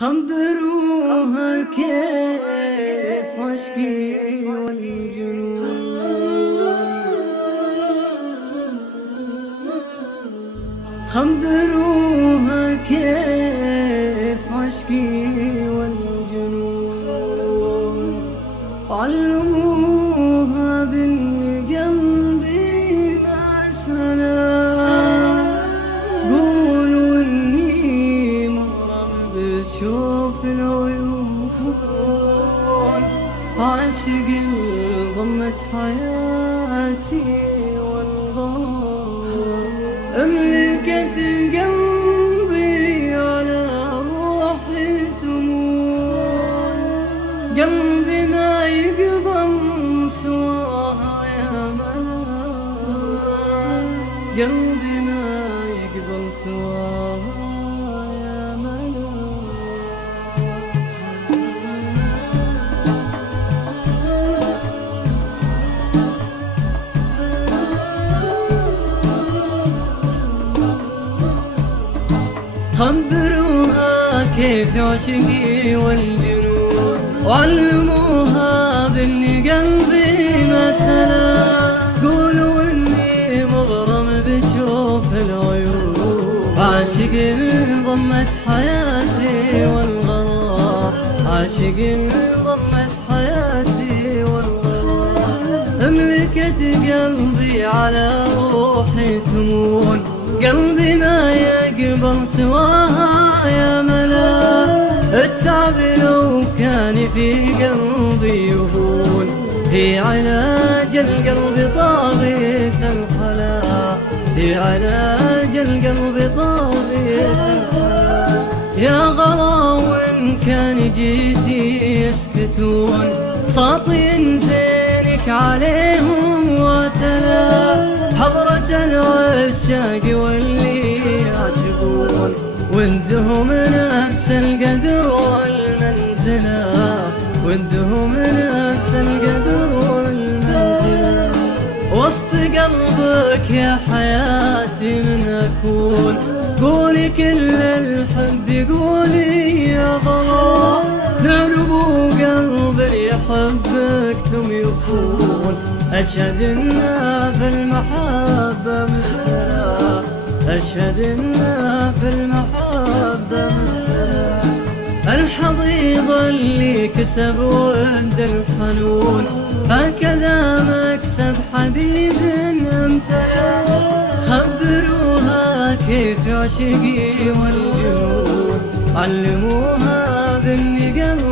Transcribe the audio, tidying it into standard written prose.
خبروها كيف عشقي والجنون، خبروها كيف عشقي والجنون، علموها باللي قلبي ما سلام، قولوا اني مغرم بشوف العيون، عاشق ضمت حياتي والغرام، املكت قلبي على روحي تمون، قلبي ما يقبل سواها يا ملام، قلبي ما يقبل سواها يا ملام. خبروها كيف عشقي والجنون، وعلموها باني قلبي ما سلام، قولوا اني مغرم بشوف العيون، عاشق ضمت حياتي والغرام، عاشق ضمت حياتي والغرام، املكت قلبي على روحي تمون، قلبي ما يقبل سواها يا ملام، التعب لو كان في قلبي يهون، هي علاج القلب طاغية الخلا، هي علاج القلب طاغية الخلا، يا غلا وإن كان جيتي يسكتون، ساطين زينك عليهم وتلا، حضرة العشاق واللي يعشقون، وندهم نفس القدر والمنزلة، وندهم نفس القدر والمنزلة، وسط قلبك يا حياتي من أكون، قولي كل الحب قولي يا غلا، نلبو قلب يحبك ثم يخون، أشهد إنها في المحبة مبتلى، أشهد إنها في المحبة مبتلى، الحضيض اللي كسب ود الحنون، هكذا مكسب حبيب أمثله، خبروها كيف عشقي والجنون، علموها باللي قلبي